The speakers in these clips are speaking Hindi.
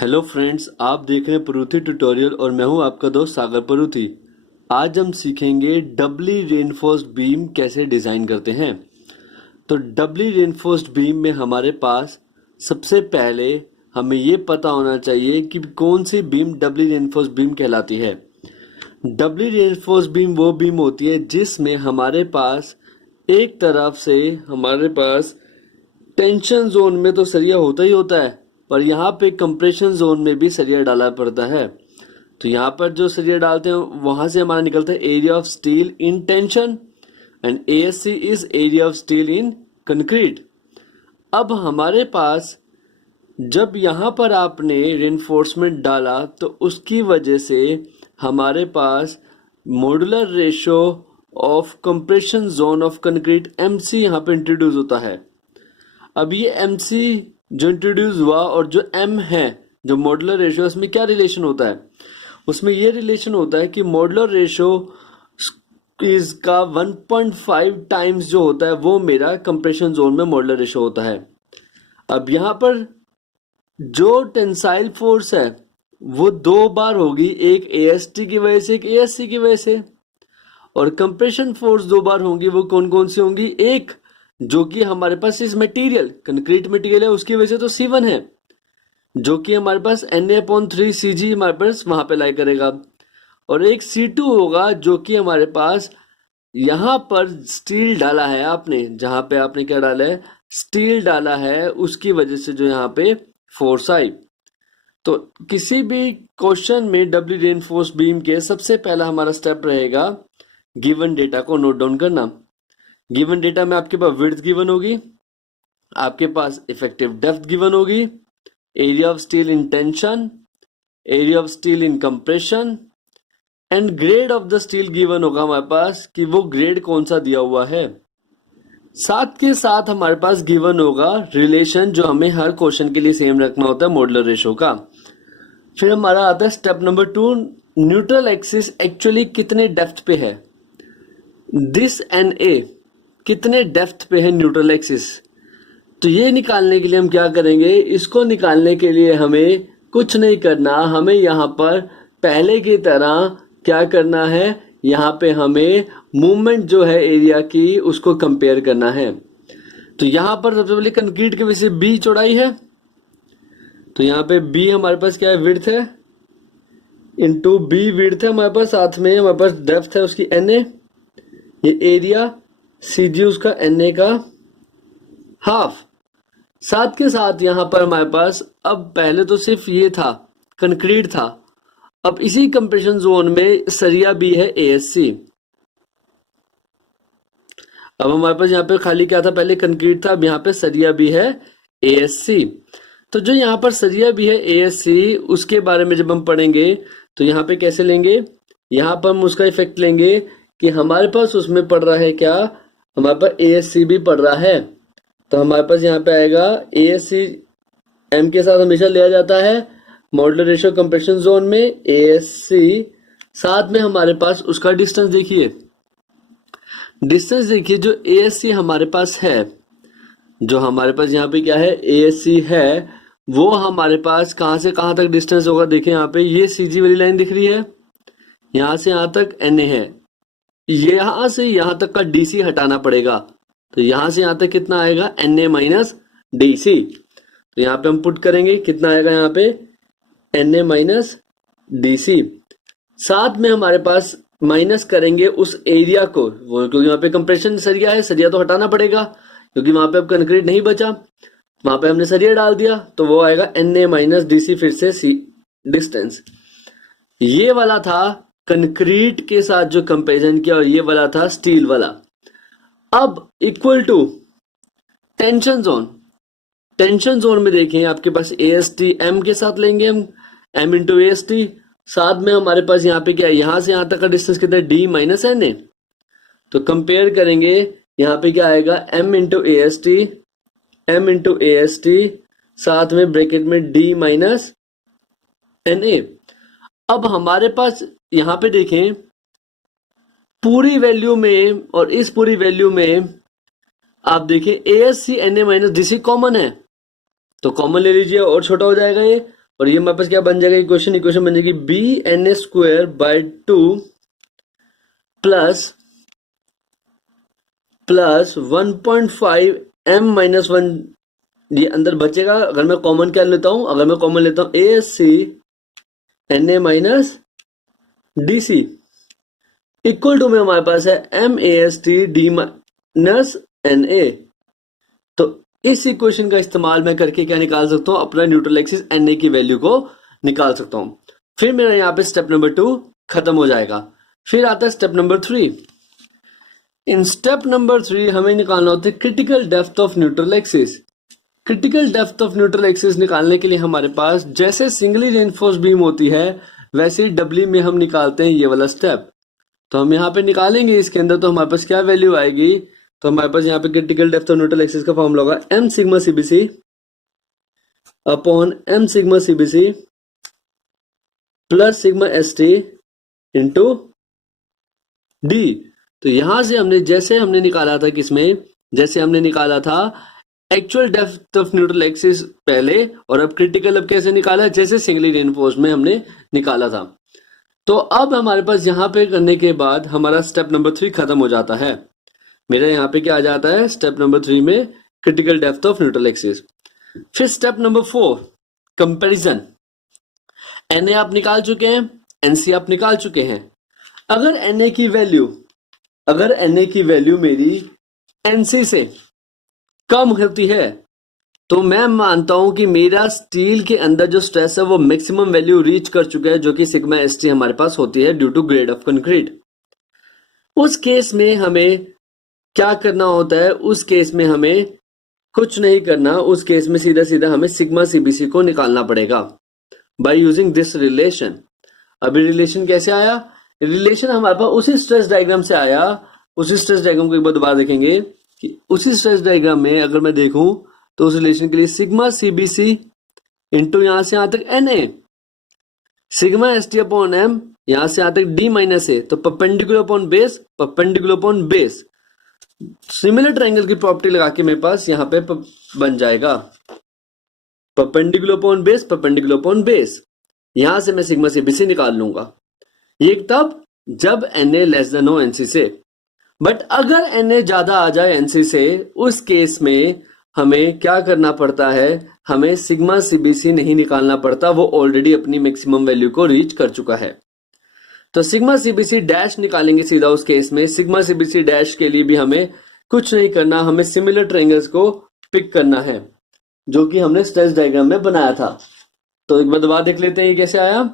हेलो फ्रेंड्स, आप देख रहे हैं परूथी ट्यूटोरियल और मैं हूं आपका दोस्त सागर परूथी। आज हम सीखेंगे डबली रेनफोर्स्ड बीम कैसे डिज़ाइन करते हैं। तो डबली रेनफोर्स्ड बीम में हमारे पास सबसे पहले हमें ये पता होना चाहिए कि कौन सी बीम डबली रेनफोर्स्ड बीम कहलाती है। डबली रेनफोर्स्ड बीम वो बीम होती है जिसमें हमारे पास एक तरफ से हमारे पास टेंशन जोन में तो सरिया होता ही होता है, पर यहाँ पे कंप्रेशन जोन में भी सरिया डाला पड़ता है। तो यहाँ पर जो सरिया डालते हैं वहां से हमारा निकलता है area of steel in tension and ASC is area of steel in concrete. अब हमारे पास जब यहाँ पर आपने रेनफोर्समेंट डाला तो उसकी वजह से हमारे पास modular ratio of compression zone of concrete MC यहाँ पे इंट्रोड्यूस होता है। अब ये एमसी जो इंट्रोड्यूस हुआ और जो एम है जो मॉड्यूलर रेशियो, उसमें क्या रिलेशन होता है? उसमें ये रिलेशन होता है कि मॉड्यूलर रेशियो इसका 1.5 टाइम्स जो होता है वो मेरा कंप्रेशन जोन में मॉड्यूलर रेशियो होता है। अब यहाँ पर जो टेंसाइल फोर्स है वो दो बार होगी, एक एएसटी की वजह से, एक एएससी की वजह से। और कंप्रेशन फोर्स दो बार होंगी, वो कौन कौन सी होंगी? एक जो कि हमारे पास इस मटेरियल कंक्रीट मटेरियल है उसकी वजह से तो C1 है, जो कि हमारे पास Na/3 Cg हमारे पास वहां पे लाई करेगा। और एक C2 होगा जो कि हमारे पास यहाँ पर स्टील डाला है आपने, जहां पे आपने क्या डाला है? स्टील डाला है, उसकी वजह से जो यहाँ पे फोर्स आई। तो किसी भी क्वेश्चन में डबली रेनफोर्स्ड बीम के सबसे पहला हमारा स्टेप रहेगा गिवन डेटा को नोट डाउन करना। गिवन डेटा में आपके पास विड्थ गिवन होगी, आपके पास इफेक्टिव डेप्थ गिवन होगी, area of steel in tension, area of steel in compression and grade of the steel given होगा हमारे पास कि वो ग्रेड कौन सा दिया हुआ है। साथ के साथ हमारे पास गिवन होगा रिलेशन जो हमें हर क्वेश्चन के लिए सेम रखना होता है मॉड्यूलर रेशो का। फिर हमारा आता है step number 2, neutral axis actually कितने डेप्थ पे है। दिस एन ए कितने डेप्थ पे है न्यूट्रल एक्सिस। तो ये निकालने के लिए हम क्या करेंगे? इसको निकालने के लिए हमें कुछ नहीं करना, हमें यहाँ पर पहले की तरह क्या करना है? यहाँ पे हमें मूवमेंट जो है एरिया की उसको कंपेयर करना है। तो यहाँ पर सबसे पहले कंक्रीट के वैसे बी चौड़ाई है, तो यहाँ पे बी हमारे पास क्या है? विड्थ है, इंटू बी विड्थ है हमारे पास, साथ में हमारे पास डेप्थ है उसकी Na, ये एरिया सीजी उसका Na का हाफ। साथ के साथ यहाँ पर हमारे पास अब पहले तो सिर्फ ये था कंक्रीट था, अब इसी कंप्रेशन जोन में सरिया भी है ASC। अब हमारे पास यहाँ पे खाली क्या था? पहले कंक्रीट था, अब यहाँ पे सरिया भी है ASC। तो जो यहाँ पर सरिया भी है ASC उसके बारे में जब हम पढ़ेंगे तो यहाँ पे कैसे लेंगे? यहाँ पर हम उसका इफेक्ट लेंगे कि हमारे पास उसमें पड़ रहा है क्या? हमारे पास ASC भी पड़ रहा है। तो हमारे पास यहाँ पे आएगा ASC M के साथ हमेशा लिया जाता है मॉड्यूलर रेशियो कंप्रेशन जोन में ASC, साथ में हमारे पास उसका डिस्टेंस देखिए, डिस्टेंस देखिए जो ASC हमारे पास है, जो हमारे पास यहाँ पे क्या है? ASC है, वो हमारे पास कहाँ से कहाँ तक डिस्टेंस होगा? देखिए यहाँ पे ये CG वाली लाइन दिख रही है, यहाँ से यहाँ तक Na है, यहां से यहां तक का DC हटाना पड़ेगा, तो यहां से यहां तक कितना आएगा? Na-DC। तो यहाँ पे हम पुट करेंगे कितना आएगा? यहाँ पे Na-DC। साथ में हमारे पास माइनस करेंगे उस एरिया को, वो क्योंकि वहां पे कंप्रेशन सरिया है, सरिया तो हटाना पड़ेगा क्योंकि वहां पे अब कंक्रीट नहीं बचा, वहां पे हमने सरिया डाल दिया, तो वो आएगा Na-DC, फिर से डिस्टेंस। ये वाला था कंक्रीट के साथ जो कंपैरिजन किया और ये वाला था स्टील वाला। अब equal to tension zone, tension zone में देखें आपके पास AST M के साथ लेंगे हम, M इंटू AST, साथ में हमारे पास यहाँ पे क्या है? यहाँ से यहाँ तक का डिस्टेंस कितना है? D-Na। तो कंपेयर करेंगे, यहाँ पे क्या आएगा? M into AST, M into AST, साथ में ब्रैकेट में D-Na। अब हमारे पास यहाँ पे देखें पूरी वैल्यू में और इस पूरी वैल्यू में आप देखें ASC Na-DC कॉमन है, तो कॉमन ले लीजिए और छोटा हो जाएगा ये, और ये हमारे पास क्या बन जाएगा इक्वेशन बन जाएगी bna² प्लस 1.5 m-1, ये अंदर बचेगा। अगर मैं कॉमन क्या लेता हूं, अगर मैं कॉमन लेता हूं ASC Na DC equal to में हमारे पास है MAST D-Na। तो इस इक्वेशन का इस्तेमाल मैं करके क्या निकाल सकता हूं, अपना न्यूट्रल एक्सिस Na की वैल्यू को निकाल सकता हूं। फिर मेरा यहाँ पे स्टेप नंबर 2 खत्म हो जाएगा। फिर आता है step number 3। In step number 3 हमें निकालना होता है critical depth of neutral axis. Critical depth of neutral axis निकालने के लिए हमारे पास जैसे सिंगली रेनफोर्स बीम होती है वैसे ही डब्ली में हम निकालते हैं ये वाला स्टेप। तो हम यहाँ पे निकालेंगे इसके अंदर, तो हमारे पास क्या वैल्यू आएगी, तो हमारे पास यहाँ पे critical depth of neutral axis का फॉर्मूला होगा m sigma CBC upon m sigma CBC plus sigma ST into D। तो यहां से हमने जैसे हमने निकाला था किसमें, जैसे हमने निकाला था actual depth of neutral axis पहले, और अब क्रिटिकल अब कैसे निकाला, जैसे सिंगली रेनफोर्स में हमने निकाला था। तो अब हमारे पास यहाँ पे करने के बाद हमारा स्टेप नंबर 3 खत्म हो जाता है। मेरा यहाँ पे क्या आ जाता है, स्टेप नंबर 3 में critical depth of neutral axis. फिर स्टेप नंबर 4 कंपैरिजन। Na आप निकाल चुके हैं, NC आप निकाल चुके हैं। अगर Na की वैल्यू मेरी NC से कम होती है तो मैं मानता हूं कि मेरा स्टील के अंदर जो स्ट्रेस है वो मैक्सिमम वैल्यू रीच कर चुका है, जो कि सिग्मा ST हमारे पास होती है due to grade of concrete. उस केस में हमें क्या करना होता है, उस केस में हमें कुछ नहीं करना, उस केस में सीधा सीधा हमें सिग्मा CBC को निकालना पड़ेगा बाय यूजिंग दिस रिलेशन। अभी रिलेशन कैसे आया, रिलेशन हमारे पास उसी स्ट्रेस डायग्राम से आया। उसी स्ट्रेस डायग्राम को एक बार दोबारा देखेंगे कि उसी स्ट्रेस डायग्राम में अगर मैं देखूं तो उस रिलेशन के लिए सिग्मा CBC इंटू यहां से यहां तक Na, sigma ST upon M यहां से यहां तक D-A, तो perpendicular upon base similar triangle की प्रॉपर्टी लगा के मेरे पास यहाँ पे बन जाएगा परपेंडिकुलर अपॉन बेस। यहां से मैं सिग्मा CBC निकाल लूंगा। ये तब जब Na लेस देन हो NC से। बट अगर Na ज्यादा आ जाए NC से, उस केस में हमें क्या करना पड़ता है, हमें सिग्मा CBC नहीं निकालना पड़ता, वो ऑलरेडी अपनी मैक्सिमम वैल्यू को रीच कर चुका है। तो सिग्मा CBC डैश निकालेंगे सीधा उस केस में। सिग्मा CBC डैश के लिए भी हमें कुछ नहीं करना, हमें सिमिलर ट्रायंगल्स को पिक करना है जो कि हमने स्ट्रेस डायग्राम में बनाया था। तो एक बार दोबारा देख लेते हैं ये कैसे आया।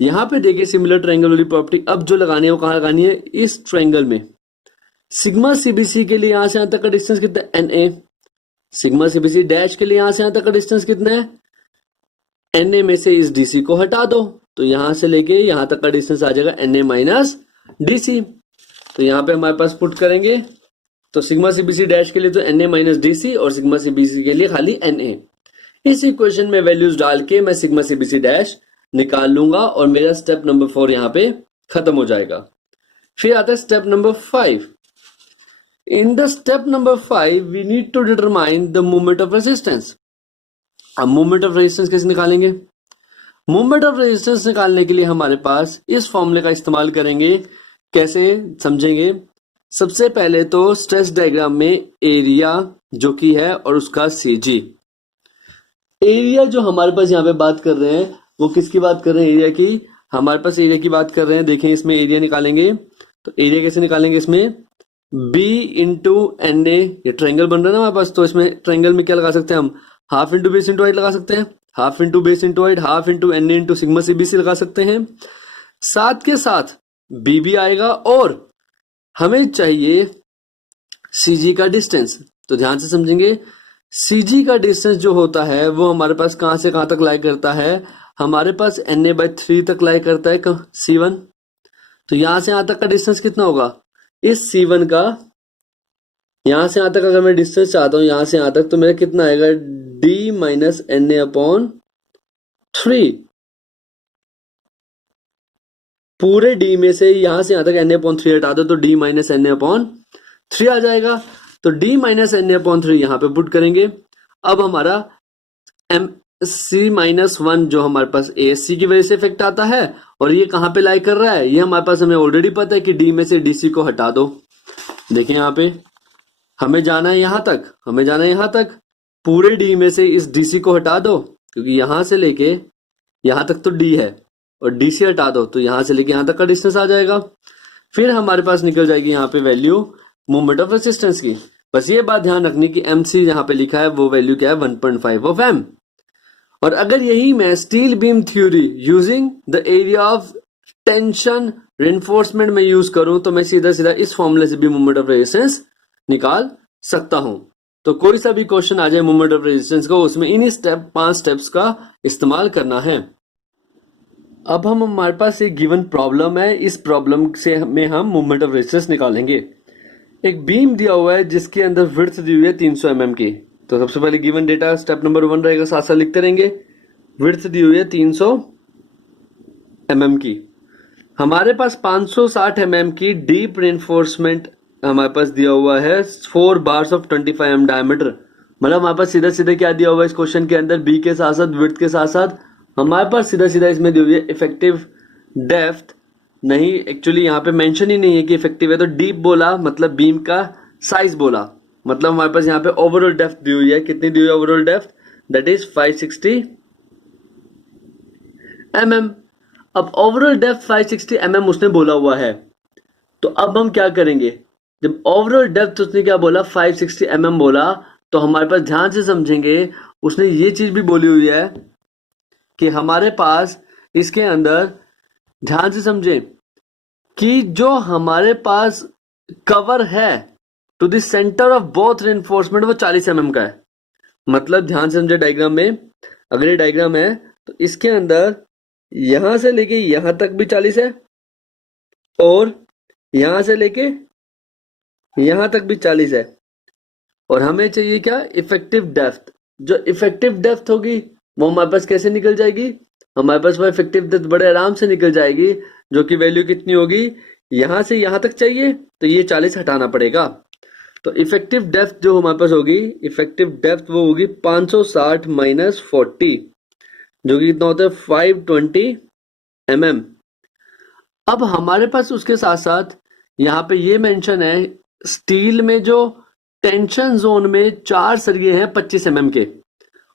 यहाँ पे देखिए सिमिलर ट्रायंगल वाली प्रॉपर्टी अब जो लगानी है वो कहाँ लगानी है, इस ट्रायंगल में। सिग्मा CBC के लिए यहां से यहां तक का डिस्टेंस कितना है, Na। सिग्मा CBC डैश के लिए यहां से यहां तक का डिस्टेंस कितना है, Na में से इस DC को हटा दो, तो यहां से लेके यहां तक का डिस्टेंस आ जाएगा Na - DC। तो यहां पे हमारे पास पुट करेंगे तो सिग्मा CBC डैश के लिए तो Na - DC और सिग्मा CBC के लिए खाली Na। इस इक्वेशन में वैल्यूज डाल के मैं सिग्मा CBC डैश निकाल लूंगा और मेरा स्टेप नंबर 4 यहाँ पे खत्म हो जाएगा। फिर आता है step number 5। In the step number 5 we need to determine the moment of resistance। अब moment of resistance कैसे निकालेंगे, moment of resistance निकालने के लिए हमारे पास इस फॉर्मूले का इस्तेमाल करेंगे। कैसे समझेंगे, सबसे पहले तो स्ट्रेस डायग्राम में एरिया जो कि है और उसका CG। एरिया जो हमारे पास यहाँ पे बात कर रहे हैं वो किसकी बात कर रहे हैं, एरिया की। हमारे पास एरिया की बात कर रहे हैं। देखें इसमें एरिया निकालेंगे तो एरिया कैसे निकालेंगे, इसमें B इंटू Na, ये ट्रायंगल बन रहा है ना हमारे पास, तो इसमें ट्रायंगल में क्या लगा सकते हैं हम, half into base into height लगा सकते हैं, half into base into height, half into Na into sigma CBC लगा सकते हैं। साथ के साथ B भी आएगा और हमें चाहिए CG का डिस्टेंस। तो ध्यान से समझेंगे, CG का डिस्टेंस जो होता है वो हमारे पास कहां से कहां तक लाई करता है, हमारे पास Na/3 तक लाई करता है C1। तो यहां से यहां तक का डिस्टेंस कितना होगा, इस C1 का यहां से यहां तक अगर मैं डिस्टेंस चाहता हूं यहां से यहां तक, तो मेरा कितना आएगा D - Na/3। पूरे D में से यहां से यहां तक Na/3 हटा दो तो D - Na/3 आ जाएगा। तो D - Na/3 यहां पे पुट करेंगे। अब हमारा C-1 जो हमारे पास ASC की वजह से इफेक्ट आता है, और ये कहाँ पे लाई कर रहा है, ये हमारे पास हमें ऑलरेडी पता है कि D में से DC को हटा दो। देखें यहाँ पे हमें जाना है यहाँ तक, हमें जाना है यहाँ तक, पूरे D में से इस DC को हटा दो, क्योंकि यहाँ से लेके यहाँ तक तो D है, और DC हटा दो तो यहाँ से लेके यहाँ तक का डिस्टेंस आ जाएगा। फिर हमारे पास निकल जाएगी यहाँ पे वैल्यू मोमेंट ऑफ रेसिस्टेंस की। बस ये बात ध्यान रखनी कि MC यहाँ पे लिखा है वो वैल्यू क्या है, 1.5 ऑफ M। और अगर यही मैं steel beam theory using the area of tension reinforcement में यूज करूं तो मैं सीधा सीधा इस फॉर्मूले से भी मोमेंट ऑफ रेजिस्टेंस निकाल सकता हूं। तो कोई सा भी क्वेश्चन आ जाए मोमेंट ऑफ रेजिस्टेंस को, उसमें इन्हीं 5 स्टेप्स का इस्तेमाल करना है। अब हमारे पास एक गिवन प्रॉब्लम है, इस प्रॉब्लम से में हम मोमेंट ऑफ रेजिस्टेंस निकालेंगे। एक बीम दिया हुआ है जिसके अंदर विड्थ दी हुई है 300 mm की। तो सबसे पहले गिवन डेटा स्टेप नंबर 1 रहेगा, साथ साथ लिखते रहेंगे। विड्थ दी हुई है 300 mm की, हमारे पास 560 mm की डीप रेनफोर्समेंट हमारे पास दिया हुआ है 4 बार्स ऑफ 25 mm डायमीटर। मतलब हमारे पास सीधा सीधा क्या दिया हुआ है इस क्वेश्चन के अंदर, बी के साथ साथ विड्थ के साथ साथ हमारे पास सीधा सीधा इसमें दी हुई है इफेक्टिव डेप्थ। नहीं, एक्चुअली यहाँ पे मेंशन ही नहीं है कि इफेक्टिव है, तो डीप बोला मतलब बीम का साइज बोला, मतलब हमारे पास यहाँ पे ओवरऑल डेप्थ दी हुई है। कितनी दी हुई है overall depth, that is 560 mm। अब ओवरऑल डेप्थ 560 mm उसने बोला हुआ है, तो अब हम क्या करेंगे, जब ओवरऑल डेप्थ उसने क्या बोला 560 mm बोला, तो हमारे पास ध्यान से समझेंगे उसने ये चीज भी बोली हुई है कि हमारे पास इसके अंदर ध्यान से समझे कि जो हमारे पास कवर है to the centre of both reinforcement वो 40 mm का है। मतलब ध्यान से समझे डायग्राम में, अगर ये डायग्राम है तो इसके अंदर यहां से लेके यहां तक भी 40 है, और यहां से लेके यहां तक भी 40 है, और हमें चाहिए क्या, इफेक्टिव डेप्थ। जो इफेक्टिव डेप्थ होगी वो हमारे पास कैसे निकल जाएगी, हमारे पास वो इफेक्टिव डेप्थ बड़े आराम से निकल जाएगी, जो कि वैल्यू कितनी होगी, यहां से यहां तक चाहिए तो ये 40 हटाना पड़ेगा। तो इफेक्टिव डेप्थ जो हमारे पास होगी, इफेक्टिव डेप्थ वो होगी 560 माइनस 40, जो कि कितना होता है 520 mm। अब हमारे पास उसके साथ साथ यहाँ पे ये मेंशन है, स्टील में जो टेंशन जोन में 4 सरिये हैं 25 mm के,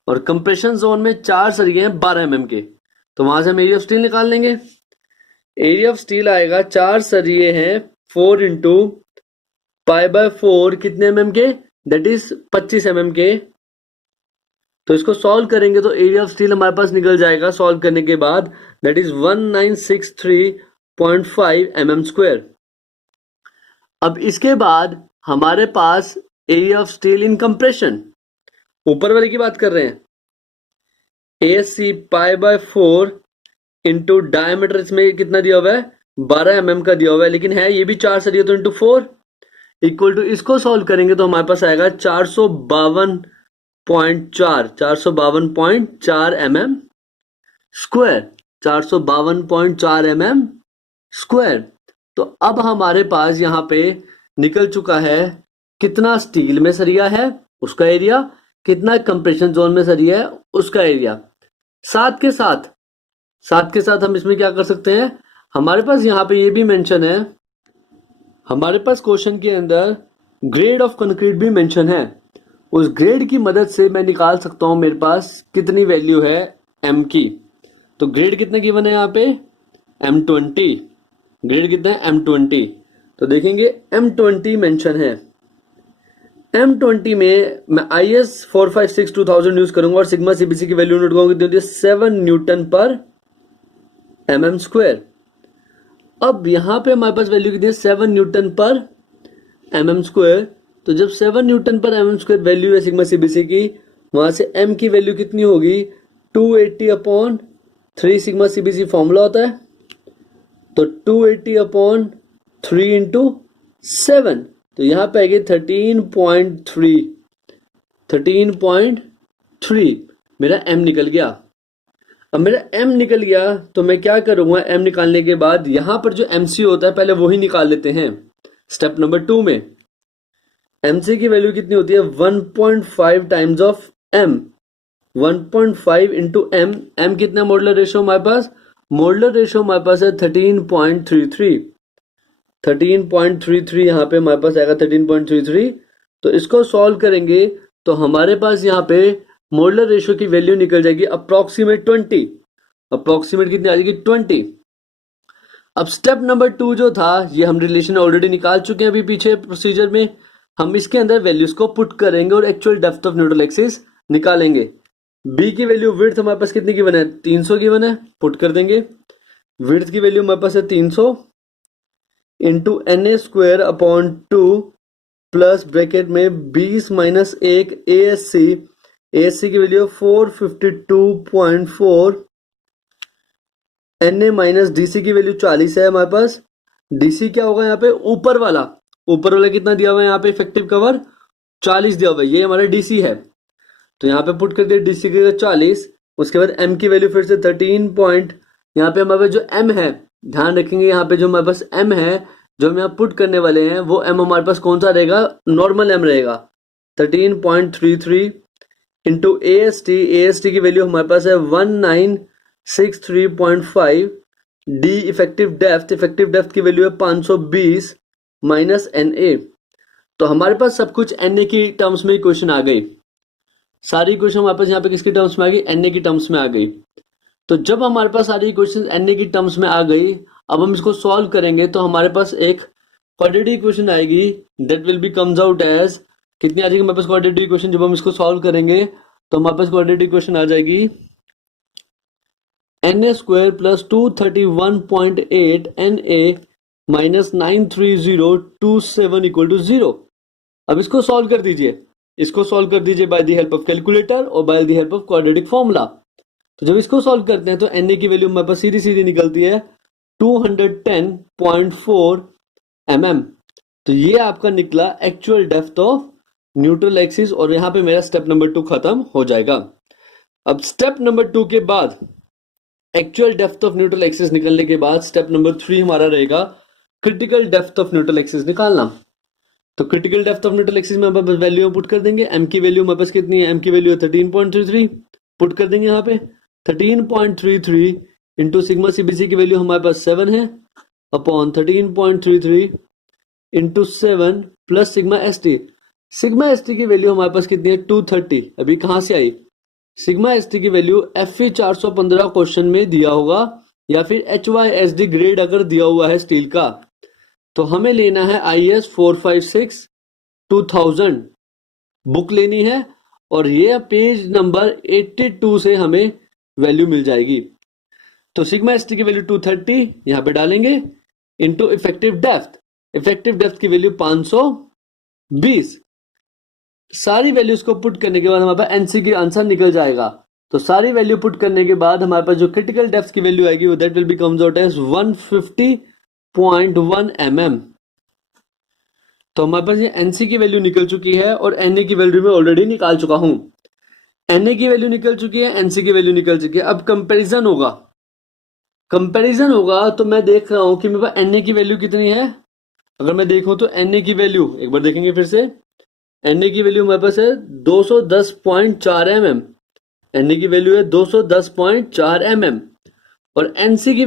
और कंप्रेशन जोन में 4 सरिये हैं 12 mm के। तो वहां से हम एरिया ऑफ स्टील निकाल लेंगे। एरिया ऑफ स्टील आएगा, 4 सरिये हैं 4 इंटू π/4 कितने mm के, दैट इज 25 mm के। तो इसको सॉल्व करेंगे तो एरिया ऑफ स्टील हमारे पास निकल जाएगा सॉल्व करने के बाद, दैट इज 1963.5 mm स्क्वायर। अब इसके बाद हमारे पास area of steel in compression, ऊपर वाले की बात कर रहे हैं, AC π/4 इंटू डायमीटर, इसमें कितना दिया हुआ है 12 mm का दिया हुआ है, लेकिन है ये भी 4 सरिया, तो इंटू 4 इक्वल टू, इसको सॉल्व करेंगे तो हमारे पास आएगा 452.4 mm स्क्वायर, 452.4 mm स्क्वायर। तो अब हमारे पास यहाँ पे निकल चुका है कितना स्टील में सरिया है उसका एरिया, कितना कंप्रेशन जोन में सरिया है उसका एरिया। साथ के साथ हम इसमें क्या कर सकते हैं, हमारे पास यहाँ पे ये भी मेंशन है, हमारे पास क्वेश्चन के अंदर ग्रेड ऑफ कंक्रीट भी मेंशन है। उस ग्रेड की मदद से मैं निकाल सकता हूं मेरे पास कितनी वैल्यू है M की। तो ग्रेड कितने गिवन है यहाँ पे, M20। ग्रेड कितना है M20। तो देखेंगे M20 मेंशन है। M20 में मैं IS 456-2000 यूज करूंगा और सिग्मा CBC की वैल्यू नोट करूंगा, कितनी होती है 7 न्यूटन पर mm स्क्वायर। अब यहाँ पे हमारे पास वैल्यू कितनी है 7 न्यूटन पर mm स्क्वायर। तो जब 7 न्यूटन पर mm स्क्वायर वैल्यू है सिग्मा CBC की, वहां से m की वैल्यू कितनी होगी 280/3 सिग्मा CBC फॉर्मूला होता है, तो 280/3 इंटू 7, तो यहाँ पे आएगी 13.3 मेरा m निकल गया। अब मेरा m निकल गया तो मैं क्या करूंगा, m निकालने के बाद यहां पर जो MC होता है पहले वही निकाल लेते हैं। स्टेप नंबर 2 में MC की वैल्यू कितनी होती है 1.5 times of m, 1.5 into M, M कितना मॉडुलर रेशियो हमारे पास, मॉडुलर रेशियो हमारे पास है 13.33, 13.33 यहाँ पे हमारे पास आएगा 13.33। तो इसको सॉल्व करेंगे तो हमारे पास यहाँ पे मॉडुलर रेशियो की वैल्यू निकल जाएगी अप्रोक्सीमेट 20, अप्रोक्सीमेट कितनी आ जाएगी 20। अब स्टेप नंबर 2 जो था ये हम रिलेशन ऑलरेडी निकाल चुके हैं अभी पीछे प्रोसीजर में, हम इसके अंदर वैल्यूज को पुट करेंगे और actual depth of neutral axis निकालेंगे। बी की वैल्यू विड्थ हमारे पास कितनी गिवन है, 300 गिवन है, पुट कर देंगे। विड्थ की वैल्यू हमारे पास है 300 into NA square upon 2 plus bracket में 20 माइनस 1 ASC, ASC की वैल्यू 452.4, NA माइनस DC की वैल्यू 40 है हमारे पास। DC क्या होगा यहाँ पे, ऊपर वाला कितना दिया हुआ है यहाँ पे, इफेक्टिव कवर 40 दिया हुआ है, ये हमारा DC है। तो यहाँ पे पुट कर दिया DC की 40, उसके बाद M की वैल्यू फिर से 13 पॉइंट, यहाँ पे हमारे पास जो M है, ध्यान रखेंगे यहाँ पे जो हमारे पास M है जो हम यहाँ पुट करने वाले हैं वो M हमारे पास कौन सा रहेगा, नॉर्मल M रहेगा। 13.33 इंटू AST की वैल्यू हमारे पास है 1963.5, D इफेक्टिव डेप्थ की वैल्यू है 520 माइनस NA। तो हमारे पास सब कुछ NA की टर्म्स में क्वेश्चन आ गई, सारी क्वेश्चन हमारे पास यहाँ पे किसकी टर्म्स में आ गई, NA की टर्म्स में आ गई। तो जब हमारे पास सारी क्वेश्चन NA की टर्म्स में आ गई, अब हम इसको सॉल्व करेंगे तो हमारे पास एक क्वाड्रेटिक इक्वेशन आएगी, that will be comes out as, कितनी आ जाएगी हमारे पास क्वाड्रेटिक इक्वेशन, जब हम इसको सॉल्व करेंगे तो हमारे पास क्वाड्रेटिक इक्वेशन आ जाएगी NA square plus 231.8 NA minus 93027 equal to 0। अब इसको सॉल्व कर दीजिए, इसको सॉल्व कर दीजिए by the help of calculator और by the help of quadratic formula. तो जब इसको सॉल्व करते हैं तो NA की वैल्यू हमारे पास सीधी सीधी निकलती है 210.4 mm। तो ये आपका निकला actual depth of neutral axis, और यहाँ पे मेरा स्टेप नंबर 2 खत्म हो जाएगा। अब स्टेप नंबर 2 के बाद actual depth of neutral axis निकलने के बाद स्टेप नंबर 3 हमारा रहेगा critical depth of neutral axis निकालना। तो critical depth of neutral axis में हम वैल्यू पुट कर देंगे। M की वैल्यू हमारे पास कितनी है, M की वैल्यू है 13.33, पुट कर देंगे यहाँ पे 13.33 इंटू सिग्मा CBC की वैल्यू हमारे पास 7 है upon 13.33 into 7 plus sigma ST। Sigma ST की वैल्यू हमारे पास कितनी है 230, अभी कहाँ से आई, सिग्मा ST की वैल्यू FE 415 क्वेश्चन में दिया होगा या फिर HYSD ग्रेड अगर दिया हुआ है स्टील का, तो हमें लेना है IS 456 2000 बुक लेनी है, और ये पेज नंबर 82 से हमें वैल्यू मिल जाएगी। तो सिग्मा ST की वैल्यू 230 यहाँ पे डालेंगे इंटू इफेक्टिव डेप्थ की वैल्यू 520। सारी वैल्यूज को पुट करने के बाद हमारे पास NC की आंसर निकल जाएगा। तो सारी वैल्यू पुट करने के बाद हमारे पास जो क्रिटिकल डेप्थ की वैल्यू आएगी वो that will be comes out as 150.1 mm। तो हमारे पास ये NC की वैल्यू निकल चुकी है और NA की वैल्यू मैं ऑलरेडी निकाल चुका हूं। NA की वैल्यू निकल चुकी है, NC की वैल्यू निकल चुकी है। अब कंपैरिजन होगा तो मैं देख रहा हूं कि मेरे पास NA की वैल्यू कितनी है। अगर मैं देखूं तो NA की वैल्यू एक बार देखेंगे फिर से, NA की वैल्यू हमारे पास है 210.4 mm, NA की वैल्यू है 210.4 mm, और NC की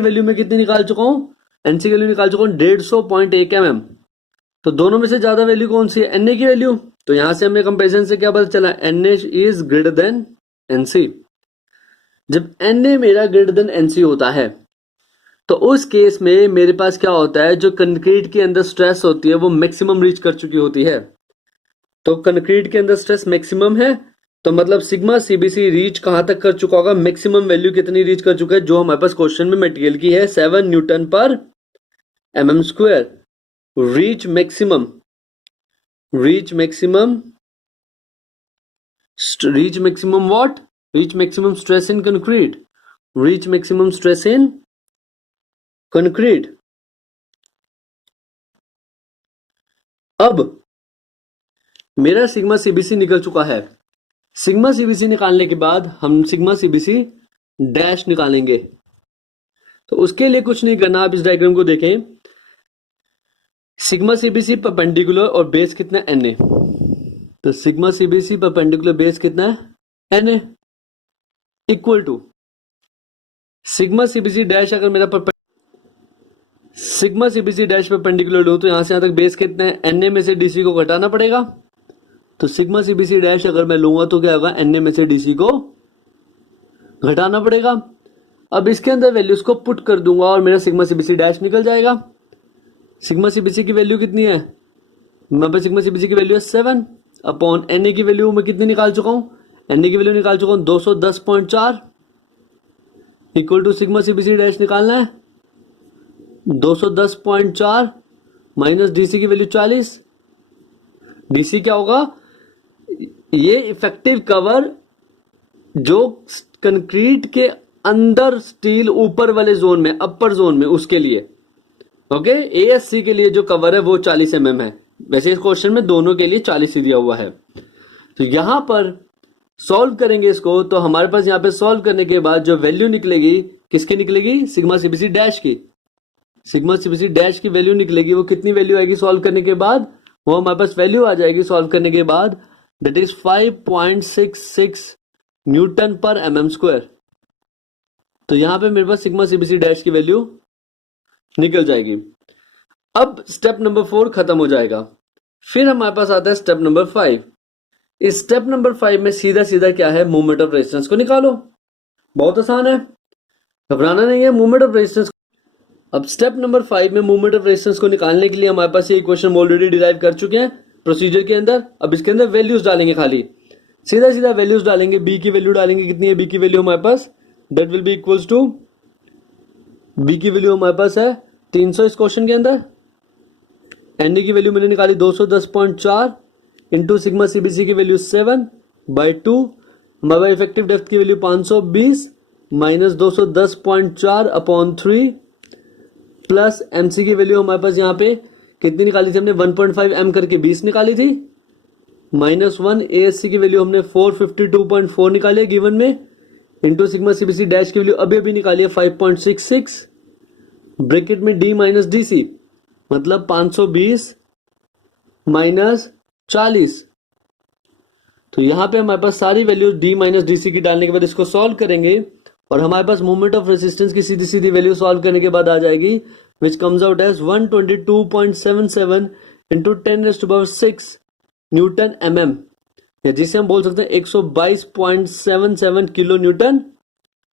वैल्यू मैं कितनी निकाल चुका हूं, NC की वैल्यू निकाल चुका हूं 150.1 mm। तो दोनों में से ज्यादा वैल्यू कौन सी है, NA की वैल्यू। तो यहां से हमें कंपैरिजन से क्या पता चला, NA is greater than NC। जब NA मेरा ग्रेटर देन NC होता है तो उस केस में मेरे पास क्या होता है, जो कंक्रीट के अंदर स्ट्रेस होती है वो मैक्सिमम रीच कर चुकी होती है। तो कंक्रीट के अंदर स्ट्रेस मैक्सिमम है, तो मतलब सिग्मा CBC रीच कहां तक कर चुका होगा, मैक्सिमम वैल्यू कितनी रीच कर चुका है, जो हमारे पास क्वेश्चन में मटेरियल की है 7 न्यूटन पर mm square. Reach maximum what, reach maximum stress in concrete, अब मेरा सिग्मा CBC निकल चुका है। सिग्मा CBC निकालने के बाद हम सिग्मा CBC डैश निकालेंगे। तो उसके लिए कुछ नहीं करना, आप इस डायग्राम को देखें। सिग्मा CBC परपेंडिकुलर और बेस कितना NA, तो सिग्मा सीबीसी परपेंडिकुलर बेस कितना है, N A, equal to sigma CBC dash. अगर मेरा सिग्मा सीबीसी डैश परपेंडिकुलर लूं तो यहां से यहां तक बेस कितना है, एन ए में से डीसी को घटाना पड़ेगा। तो सिग्मा सीबीसी डैश अगर मैं लूंगा तो क्या होगा, एन ए में से डीसी को घटाना पड़ेगा। अब इसके अंदर वैल्यूज को पुट कर दूंगा और मेरा सिग्मा सीबीसी डैश निकल जाएगा। सिग्मा सीबीसी की वैल्यू कितनी है, मेरे पास सिग्मा सीबीसी की वैल्यू है 7 अपॉन एन ए की वैल्यू मैं कितनी निकाल चुका हूं, एन ए की वैल्यू निकाल चुका हूं 210.4 equal to sigma CBC dash निकालना है 210.4 माइनस डीसी की वैल्यू 40। डीसी क्या होगा, ये इफेक्टिव कवर जो कंक्रीट के अंदर स्टील ऊपर वाले जोन में, अपर जोन में, उसके लिए ओके। एएससी के लिए जो कवर है वो 40 mm है। वैसे इस क्वेश्चन में दोनों के लिए 40 ही दिया हुआ है। तो यहां पर सॉल्व करेंगे इसको, तो हमारे पास यहां पे सॉल्व करने के बाद जो वैल्यू निकलेगी, किसकी निकलेगी, सिग्मा सीबीसी डैश की। सिग्मा सीबीसी डैश की वैल्यू निकलेगी। वो कितनी वैल्यू आएगी सॉल्व करने के बाद, वो हमारे पास वैल्यू आ जाएगी सॉल्व करने के बाद, दैट इज 5.66 न्यूटन पर mm स्क्वायर। तो यहां पे मेरे पास सिग्मा सीबीसी डैश की वैल्यू निकल जाएगी। अब स्टेप नंबर 4 खत्म हो जाएगा। फिर हमारे पास आता है स्टेप नंबर 5। इस स्टेप नंबर 5 में सीधा सीधा क्या है, मूवमेंट ऑफ रेजिस्टेंस को निकालो। बहुत आसान है, घबराना नहीं है, मूवमेंट ऑफ रेजिस्टेंस। अब स्टेप नंबर 5 में मूवमेंट ऑफ रेजिस्टेंस को निकालने के लिए हमारे पास ये इक्वेशन ऑलरेडी डिराइव कर चुके हैं प्रोसीजर के अंदर। अब इसके अंदर वैल्यूज डालेंगे, खाली सीधा सीधा वैल्यूज डालेंगे। बी की वैल्यू डालेंगे, कितनी है बी की वैल्यू हमारे पास, that will be equals to, B की वैल्यू हमारे पास है 300 इस क्वेश्चन के अंदर। एन की वैल्यू मैंने निकाली 210.4 इंटू सिग्मा सीबीसी की वैल्यू 7/2, हमारे पास इफेक्टिव डेप्थ की value 520 minus 210.4 upon 3 plus MC की वैल्यू हमारे पास यहाँ पे कितनी निकाली थी हमने, 1.5 एम करके 20 निकाली थी, -1 एएससी की वैल्यू हमने 452.4 निकाली है गिवन में, इंटू सिग्मा सीबीसी डैश की वैल्यू अभी अभी निकाली है 5.66, ब्रैकेट में डी माइनस डीसी मतलब 520 माइनस 40। तो यहां पे हमारे पास सारी वैल्यूज डी माइनस डीसी की डालने के बाद इसको सॉल्व करेंगे और हमारे पास मूवमेंट ऑफ रेजिस्टेंस की सीधी सीधी वैल्यू सॉल्व करने के बाद आ जाएगी, which comes out as 122.77 into 10⁻⁶ newton mm, या जिसे हम बोल सकते हैं 122.77 किलो न्यूटन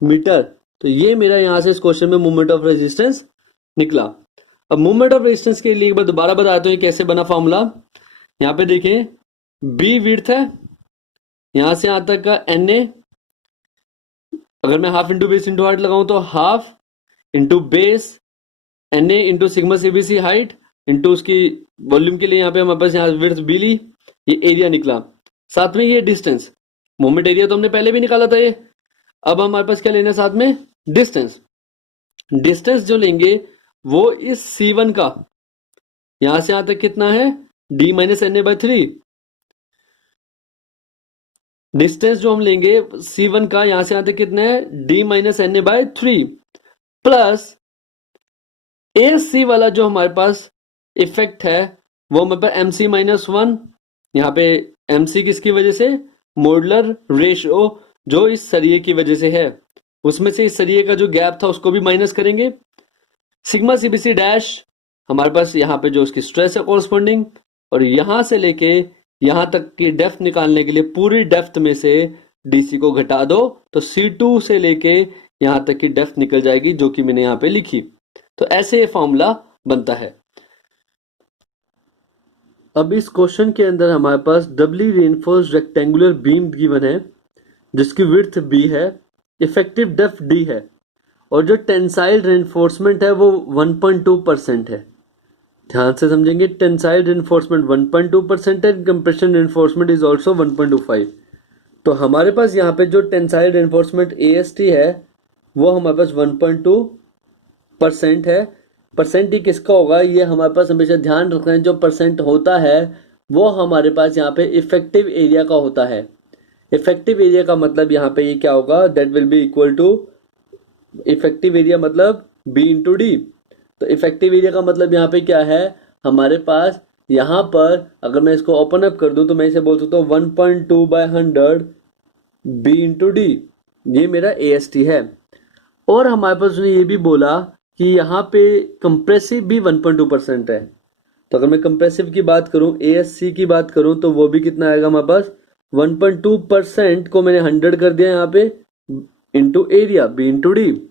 मीटर। तो ये मेरा यहां से इस क्वेश्चन में मूवमेंट ऑफ रेजिस्टेंस निकला। अब मूवमेंट ऑफ रेजिस्टेंस के लिए एक बार दोबारा बताता हूं कैसे बना फॉर्मूला। यहां पे देखें, बी विड्थ है, यहां से यहां तक का एन ए, अगर मैं half into base into height लगाऊं तो half into base N A into sigma CBC height into उसकी वॉल्यूम के लिए यहां पे हमारे पास यहाँ विड्थ बी ली, ये एरिया निकला, साथ में ये डिस्टेंस, मोमेंट एरिया तो हमने पहले भी निकाला था ये। अब हमारे पास क्या लेना है साथ में, डिस्टेंस। डिस्टेंस जो लेंगे वो इस C1 का यहां से यहां तक कितना है, d minus N A by 3। Distance जो हम लेंगे C1 का यहां से यहां तक कितना है, d minus N A by 3 plus AC वाला जो हमारे पास इफेक्ट है वो हमारे पास MC माइनस 1। यहाँ पे MC किसकी वजह से, मॉडुलर रेशियो जो इस सरिये की वजह से है, उसमें से इस सरिये का जो गैप था उसको भी माइनस करेंगे। सिग्मा सीबीसी डैश हमारे पास यहाँ पे जो उसकी स्ट्रेस है कॉरस्पॉन्डिंग, और यहां से लेके यहां तक की डेप्थ निकालने के लिए पूरी डेप्थ में से डीसी को घटा दो तो C2 से लेके यहां तक की डेप्थ निकल जाएगी जो कि मैंने यहाँ पे लिखी। तो ऐसे ये फॉर्मूला बनता है। अब इस क्वेश्चन के अंदर हमारे पास डबली रीइंफोर्स्ड रेक्टेंगुलर बीम गिवन है जिसकी विड्थ बी है, इफेक्टिव डेप्थ डी है, और जो टेंसाइल रेनफोर्समेंट है वो 1.2% है। ध्यान से समझेंगे, टेंसाइल रेनफोर्समेंट 1.2% है, कंप्रेशन रेनफोर्समेंट इज ऑल्सो 1.25। तो हमारे पास यहाँ पे जो टेंसाइल रेनफोर्समेंट AST है वो हमारे पास 1.2% है। परसेंट ही किसका होगा, ये हमारे पास हमेशा ध्यान रखना है, जो परसेंट होता है वो हमारे पास यहाँ पे इफेक्टिव एरिया का होता है। इफेक्टिव एरिया का मतलब यहाँ पे ये क्या होगा, that will be equal to, effective area मतलब B इंटू डी। तो इफेक्टिव एरिया का मतलब यहाँ पे क्या है, हमारे पास यहाँ पर अगर मैं इसको ओपन अप कर दूं तो मैं इसे बोल सकता हूँ 1.2/100 बी इंटू डी, ये मेरा AST है। और हमारे पास उसने ये भी बोला कि यहाँ पे कंप्रेसिव भी 1.2% है। तो अगर मैं कंप्रेसिव की बात करूं, ASC की बात करूं, तो वो भी कितना आएगा हमारे पास 1.2% को मैंने 100 कर दिया यहाँ पे into area B into D.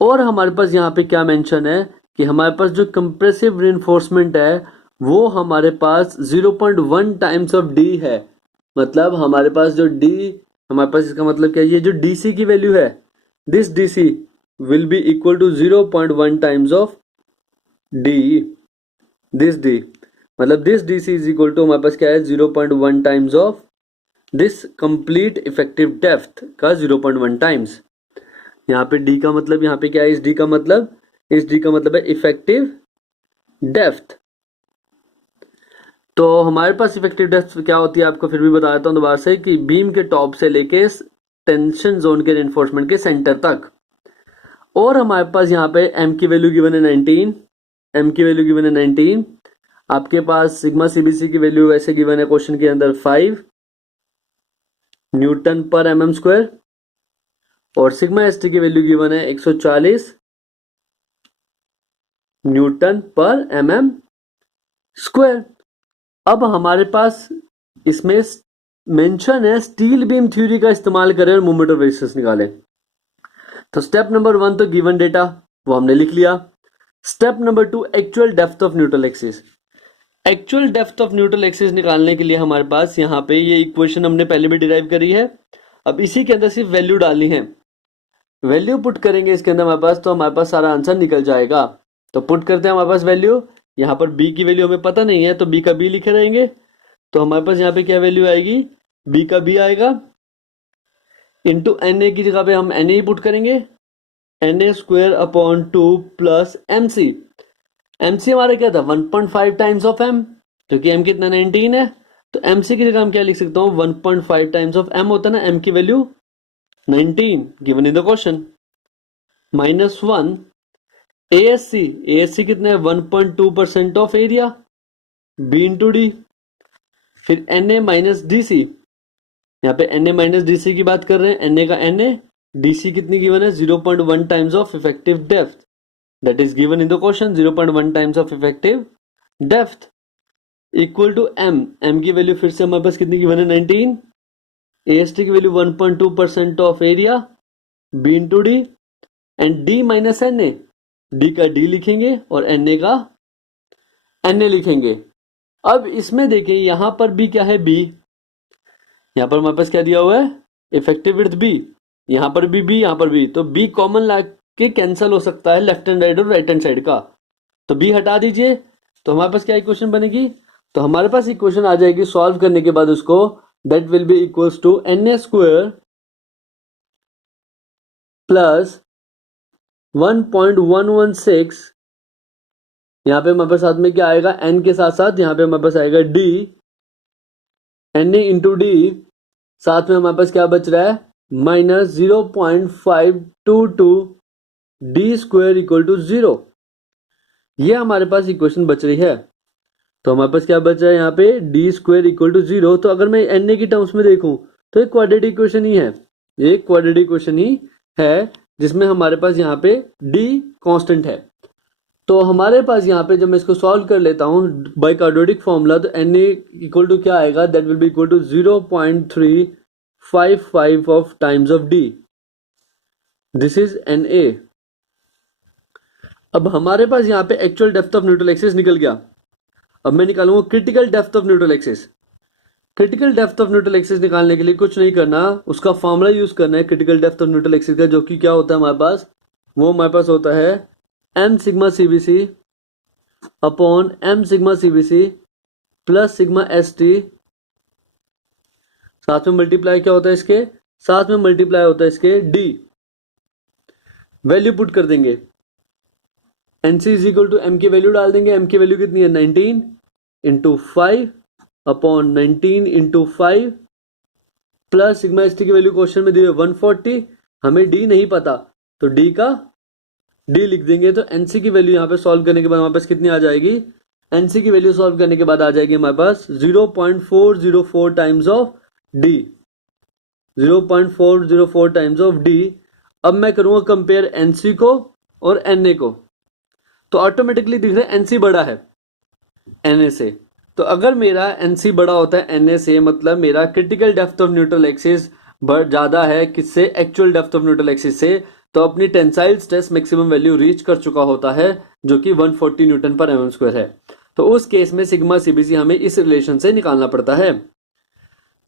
और हमारे पास यहाँ पे क्या मेंशन है कि हमारे पास जो कंप्रेसिव रिइंफोर्समेंट है वो हमारे पास 0.1 टाइम्स ऑफ डी है। मतलब हमारे पास जो डी, हमारे पास इसका मतलब क्या है, ये जो DC की वैल्यू है, this DC will be equal to 0.1 times of D, this D, मतलब this DC is equal to हमारे पास क्या है 0.1 times of this complete effective depth का 0.1 टाइम्स। यहाँ पे डी का मतलब, यहाँ पे क्या है, इस डी का मतलब है इफेक्टिव डेप्थ। तो हमारे पास इफेक्टिव डेप्थ क्या होती है आपको फिर भी बता देता हूँ दोबारा से, कि बीम के टॉप से लेके टेंशन जोन के रेनफोर्समेंट के सेंटर तक। और हमारे पास यहाँ पे एम की वैल्यू गिवन है 19, एम की वैल्यू गिवन है 19। आपके पास सिग्मा CBC की वैल्यू वैसे गिवन है क्वेश्चन के अंदर 5 न्यूटन पर mm स्क्वायर, और सिग्मा ST की वैल्यू गिवन है 140 न्यूटन पर mm स्क्वायर। अब हमारे पास इसमें मेंशन है स्टील बीम थ्योरी का इस्तेमाल करें और मोमेंट ऑफ रेजिस्टेंस निकालें। तो स्टेप नंबर 1 तो गिवन डेटा वो हमने लिख लिया। Step number 2 actual depth of neutral axis. Actual depth of neutral axis निकालने के लिए हमारे पास यहाँ पे ये इक्वेशन हमने पहले भी डिराइव करी है। अब इसी के अंदर सिर्फ वैल्यू डालनी है, वैल्यू पुट करेंगे इसके अंदर हमारे पास, तो हमारे पास सारा आंसर निकल जाएगा। तो पुट करते हैं हमारे पास वैल्यू, यहाँ पर बी की वैल्यू हमें पता नहीं है तो बी का बी लिखे रहेंगे। तो हमारे पास यहाँ पे क्या वैल्यू आएगी, बी का बी आएगा इंटू NA की जगह पे हम NA ही पुट करेंगे, NA square upon 2 plus MC। MC हमारा क्या था 1.5 टाइम्स ऑफ M, क्योंकि M कितना 19 है। तो MC की जगह हम क्या लिख सकता हूँ 1.5 टाइम्स ऑफ M होता है ना, M की value 19 given in the question, -1 ASC कितना है 1.2% of area B into D, फिर NA माइनस DC, यहाँ पे NA माइनस DC की बात कर रहे हैं, NA का NA, DC कितनी गिवन है 0.1 times of effective depth, that is given in the question 0.1 times of effective depth equal to M की वैल्यू फिर से हमारे पास कितनी गिवन है 19, AST की value 1.2% of area B into D, and D minus NA, D का D लिखेंगे और NA का NA लिखेंगे। अब इसमें देखिए यहाँ पर भी क्या है B, यहाँ पर हमारे पास क्या दिया हुआ है इफेक्टिव विड्थ B, यहाँ पर भी B, यहाँ पर भी, तो B कॉमन ला के कैंसिल हो सकता है लेफ्ट हैंड राइट और राइट हैंड साइड का, तो B हटा दीजिए। तो हमारे पास क्या इक्वेशन बनेगी, तो हमारे पास इक्वेशन आ जाएगी सॉल्व करने के बाद उसको, that will be equals to NA square plus 1.116, यहाँ पे हमारे पास साथ में क्या आएगा N के साथ साथ यहाँ पे हमारे पास आएगा D, NA इंटू डी, साथ में हमारे पास क्या बच रहा है -0.522 डी स्क्वायर इक्वल टू 0। ये हमारे पास इक्वेशन बच रही है। तो हमारे पास क्या बच रहा है यहाँ पे डी स्क्वायर इक्वल टू 0। तो अगर मैं NA की टर्म्स में देखूं तो एक क्वाड्रेटिक इक्वेशन ही है, ये क्वाड्रेटिक इक्वेशन ही है जिसमें हमारे पास यहाँ पे D कांस्टेंट है। तो हमारे पास यहाँ पे जब मैं इसको सॉल्व कर लेता हूँ बाय क्वाड्रेटिक फॉर्मूला, तो NA इक्वल टू क्या आएगा, that will be equal to 0.355 of times of D, this is NA। अब हमारे पास यहाँ पे actual depth of neutral axis निकल गया। अब मैं निकालूंगा critical depth of neutral axis. Critical depth of neutral axis निकालने के लिए कुछ नहीं करना, उसका फॉर्मूला यूज करना है critical depth of neutral axis का, जो कि क्या होता है हमारे पास, वो हमारे पास होता है M sigma CBC upon M sigma CBC plus sigma ST, साथ में मल्टीप्लाई क्या होता है इसके, साथ में मल्टीप्लाई होता है इसके D। वैल्यू पुट कर देंगे, NC is equal to M की वैल्यू डाल देंगे, M की वैल्यू कितनी है 19 into 5 upon 19 into 5 plus sigma ST की वैल्यू क्वेश्चन में दी है 140, हमें D नहीं पता तो D का D लिख देंगे। तो NC की वैल्यू यहाँ पे सॉल्व करने के बाद हमारे पास कितनी आ जाएगी एनसी की वैल्यू सॉल्व करने के बाद आ जाएगी हमारे पास 0.404 times of D, 0.404 times of D. अब मैं करूंगा कंपेयर एनसी को और एनए को, तो ऑटोमेटिकली दिख रहा है एनसी बड़ा है एनए से। तो अगर मेरा एनसी बड़ा होता है एनए से, मतलब मेरा critical depth of neutral axis ज्यादा है किससे, actual depth of neutral axis से, तो अपनी tensile stress maximum value reach कर चुका होता है जो कि 140 न्यूटन पर एमएम स्क्वायर है। तो उस केस में सिग्मा सीबीसी हमें इस रिलेशन से निकालना पड़ता है।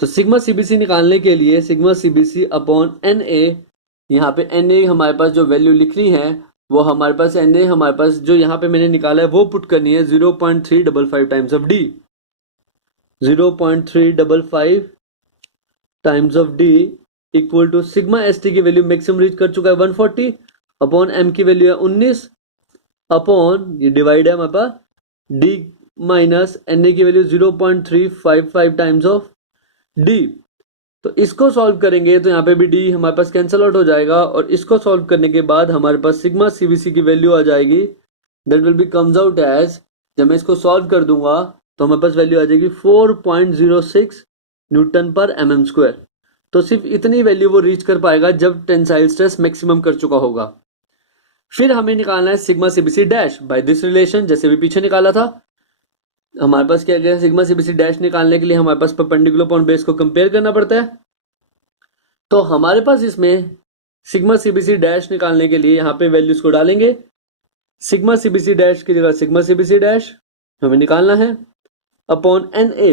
तो सिग्मा सीबीसी निकालने के लिए sigma CBC upon N A, यहाँ पे एन ए हमारे पास जो वैल्यू लिखनी है वो हमारे पास एन ए हमारे पास जो यहाँ पे मैंने निकाला है वो पुट करनी है 0.355 times of D, 0.355 times of D equal to sigma S T की वैल्यू मैक्सिमम रीच कर चुका है 140 अपॉन एम की वैल्यू है 19 अपॉन ये डिवाइड है हमारे पास डी माइनस एन ए की वैल्यू 0.355 टाइम्स ऑफ डी। तो इसको सॉल्व करेंगे तो यहाँ पे भी डी हमारे पास कैंसल आउट हो जाएगा, और इसको सॉल्व करने के बाद हमारे पास सिग्मा सीबीसी की वैल्यू आ जाएगी, that will be comes out as, जब मैं इसको सॉल्व कर दूंगा तो हमारे पास वैल्यू आ जाएगी 4.06 न्यूटन पर एमएम स्क्वायर। तो सिर्फ इतनी वैल्यू वो रीच कर पाएगा जब टेंसाइल स्ट्रेस मैक्सिमम कर चुका होगा। फिर हमें निकालना है sigma CBC dash by this relation, जैसे भी पीछे निकाला था। हमारे पास क्या गया, सिग्मा सीबीसी डैश निकालने के लिए हमारे पास परपेंडिकुलर अपॉन बेस को कंपेयर करना पड़ता है। तो हमारे पास इसमें सिग्मा सीबीसी डैश निकालने के लिए यहाँ पे वैल्यूज को डालेंगे। सिग्मा सीबीसी डैश की जगह सिग्मा सीबीसी डैश हमें निकालना है upon N A.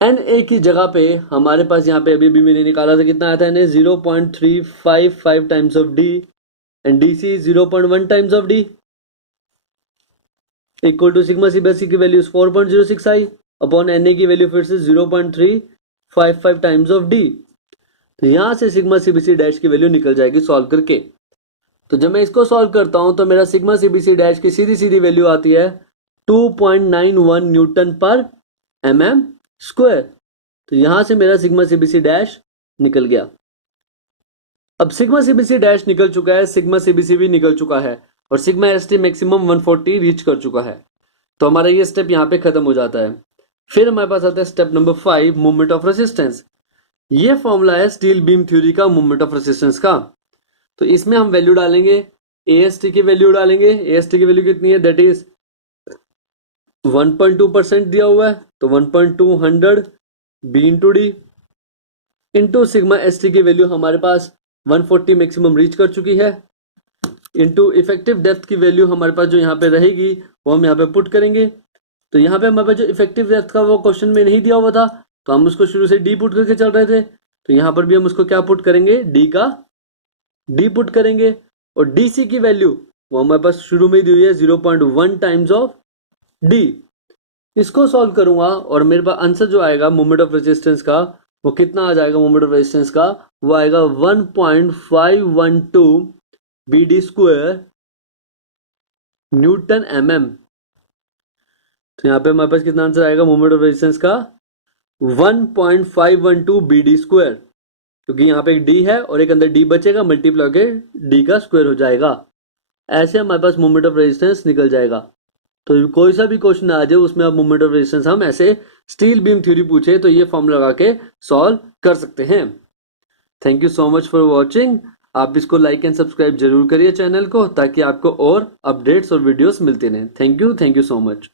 N A की जगह पे हमारे पास यहाँ पे अभी भी मैंने निकाला था, कितना आया था N A 0.355 times of D and D C 0.1 times of D equal to sigma CBC की वैल्यू 4.06 आई अपॉन एन ए की वैल्यू फिर से 0.355 टाइम्स ऑफ डी। तो यहां से सिग्मा सीबीसी डैश की वैल्यू निकल जाएगी सॉल्व करके। तो जब मैं इसको सॉल्व करता हूं तो मेरा सिग्मा सीबीसी डैश की सीधी सीधी वैल्यू आती है 2.91 न्यूटन पर एमएम स्क्वायर। तो यहां से मेरा सिग्मा सीबीसी डैश निकल गया। अब सिग्मा सीबीसी डैश निकल चुका है, सिग्मा सीबीसी भी निकल चुका है, और सिग्मा एसटी मैक्सिमम 140 रीच कर चुका है। तो हमारा ये स्टेप यहाँ पे खत्म हो जाता है। फिर हमारे पास आता है step number 5, movement of resistance. ये फॉर्मूला है स्टील बीम थ्योरी का मूवमेंट ऑफ रेसिस्टेंस का। तो इसमें हम वैल्यू डालेंगे, एएसटी की वैल्यू डालेंगे। एएसटी की वैल्यू कितनी है, दैट इज 1.2% दिया हुआ है, तो 1.200 B into D into sigma ST की वैल्यू हमारे पास 140 मैक्सिमम रीच कर चुकी है, इंटू इफेक्टिव डेप्थ की वैल्यू हमारे पास जो यहाँ पे रहेगी वो हम यहाँ पे पुट करेंगे। तो यहाँ पे हमारे पास जो इफेक्टिव डेप्थ का वो क्वेश्चन में नहीं दिया हुआ था, तो हम उसको शुरू से डी पुट करके चल रहे थे। तो यहाँ पर भी हम उसको क्या पुट करेंगे, डी पुट करेंगे, और डीसी की वैल्यू वो हमारे पास शुरू में दी हुई है 0.1 टाइम्स ऑफ डी। इसको सॉल्व करूंगा और मेरे पास आंसर जो आएगा मोमेंट ऑफ रेजिस्टेंस का वो कितना आ जाएगा, मोमेंट ऑफ रेजिस्टेंस का वो आएगा 1.512 B D square newton mm. तो यहाँ पे हमारे पास कितना आंसर आएगा मोमेंट ऑफ रेजिस्टेंस का 1.512 बी डी स्क्वायर, क्योंकि यहाँ पे एक डी है और एक अंदर डी बचेगा, मल्टीप्लाई के डी का स्क्वायर हो जाएगा। ऐसे हमारे पास मोमेंट ऑफ रेजिस्टेंस निकल जाएगा। तो कोई सा भी क्वेश्चन आ जाए उसमें आप मोमेंट ऑफ रेजिस्टेंस हम ऐसे स्टील बीम थ्योरी पूछे तो ये फॉर्मूला लगा के सॉल्व कर सकते हैं। Thank you so much for watching. आप इसको लाइक एंड सब्सक्राइब जरूर करिए चैनल को, ताकि आपको और अपडेट्स और वीडियोस मिलते रहें। Thank you so much.